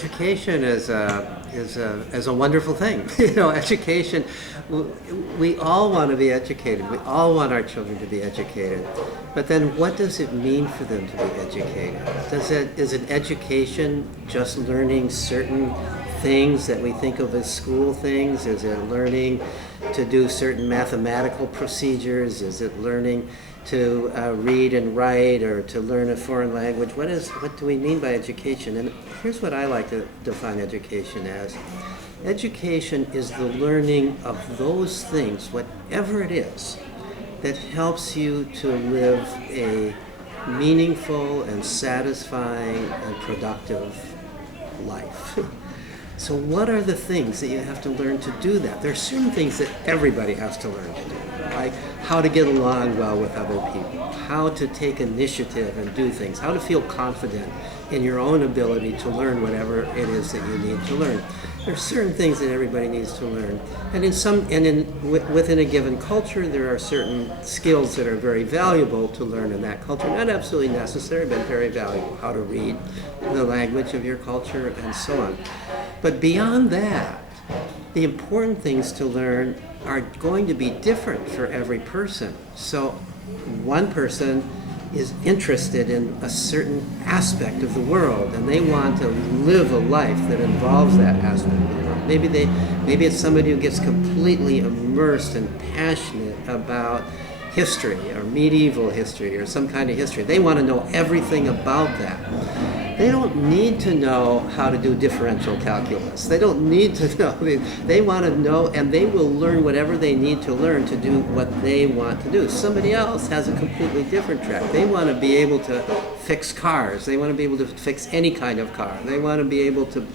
Education is a wonderful thing. You know, education. We all want to be educated. We all want our children to be educated. But then, what does it mean for them to be educated? Is an education just learning certain things that we think of as school things? Is it learning to do certain mathematical procedures? Is it learning to read and write, or to learn a foreign language? What do we mean by education? And here's what I like to define education as. Education is the learning of those things, whatever it is, that helps you to live a meaningful and satisfying and productive life. So what are the things that you have to learn to do that? There are certain things that everybody has to learn to do, like how to get along well with other people, how to take initiative and do things, how to feel confident in your own ability to learn whatever it is that you need to learn. There are certain things that everybody needs to learn. And within a given culture, there are certain skills that are very valuable to learn in that culture. Not absolutely necessary, but very valuable. How to read the language of your culture and so on. But beyond that, the important things to learn are going to be different for every person. So one person is interested in a certain aspect of the world, and they want to live a life that involves that aspect of the world. Maybe it's somebody who gets completely immersed and passionate about history or medieval history or some kind of history. They want to know everything about that. They don't need to know how to do differential calculus. They don't need to know. They want to know, and they will learn whatever they need to learn to do what they want to do. Somebody else has a completely different track. They want to be able to fix cars. They want to be able to fix any kind of car. They want to be able to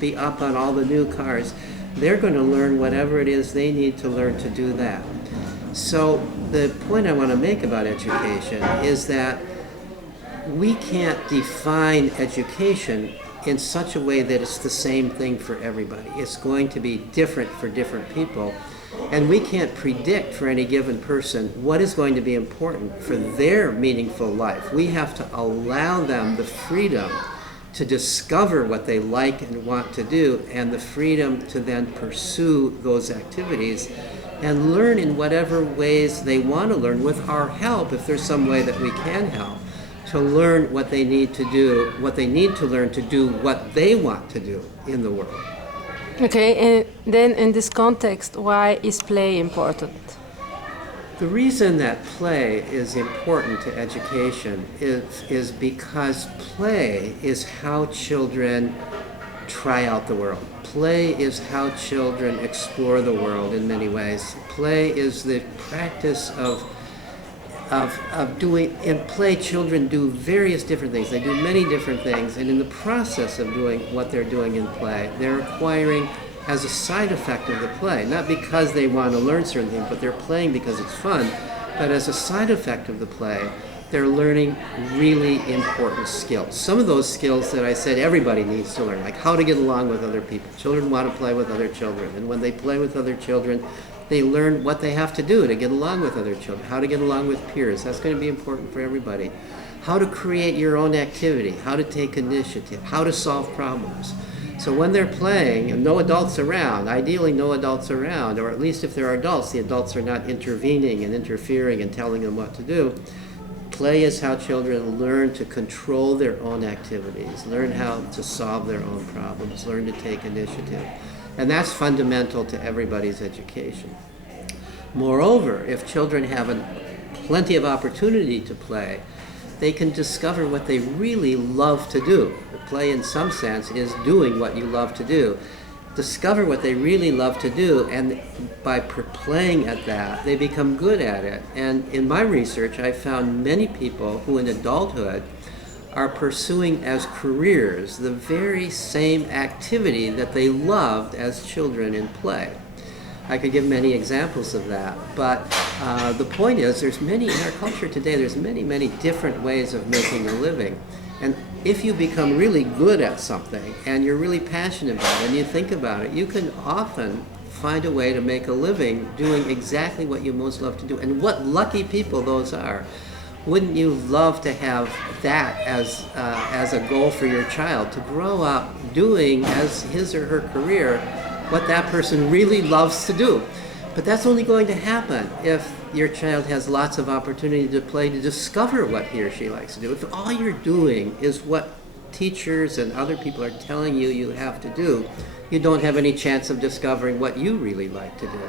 be up on all the new cars. They're going to learn whatever it is they need to learn to do that. So the point I want to make about education is that we can't define education in such a way that it's the same thing for everybody. It's going to be different for different people. And we can't predict for any given person what is going to be important for their meaningful life. We have to allow them the freedom to discover what they like and want to do, and the freedom to then pursue those activities and learn in whatever ways they want to learn, with our help, if there's some way that we can help, to learn what they need to do, what they need to learn to do what they want to do in the world. Okay, and then in this context, why is play important? The reason that play is important to education is because play is how children try out the world. Play is how children explore the world in many ways. Play is the practice of doing. In play, children do various different things. They do many different things, and in the process of doing what they're doing in play, they're acquiring, as a side effect of the play, not because they want to learn certain things, but they're playing because it's fun, but as a side effect of the play, they're learning really important skills. Some of those skills that I said everybody needs to learn, like how to get along with other people. Children want to play with other children, and when they play with other children, they learn what they have to do to get along with other children, how to get along with peers. That's going to be important for everybody. How to create your own activity, how to take initiative, how to solve problems. So when they're playing and no adults around, ideally no adults around, or at least if there are adults, the adults are not intervening and interfering and telling them what to do. Play is how children learn to control their own activities, learn how to solve their own problems, learn to take initiative. And that's fundamental to everybody's education. Moreover, if children have plenty of opportunity to play, they can discover what they really love to do. Play, in some sense, is doing what you love to do. Discover what they really love to do, and by playing at that, they become good at it. And in my research, I found many people who in adulthood are pursuing as careers the very same activity that they loved as children in play. I could give many examples of that, but the point is, there's many in our culture today, there's many different ways of making a living. And if you become really good at something and you're really passionate about it and you think about it, you can often find a way to make a living doing exactly what you most love to do. And what lucky people those are. wouldn't you love to have that as a goal for your child, to grow up doing as his or her career what that person really loves to do? But that's only going to happen if your child has lots of opportunity to play, to discover what he or she likes to do. If all you're doing is what teachers and other people are telling you you have to do, you don't have any chance of discovering what you really like to do.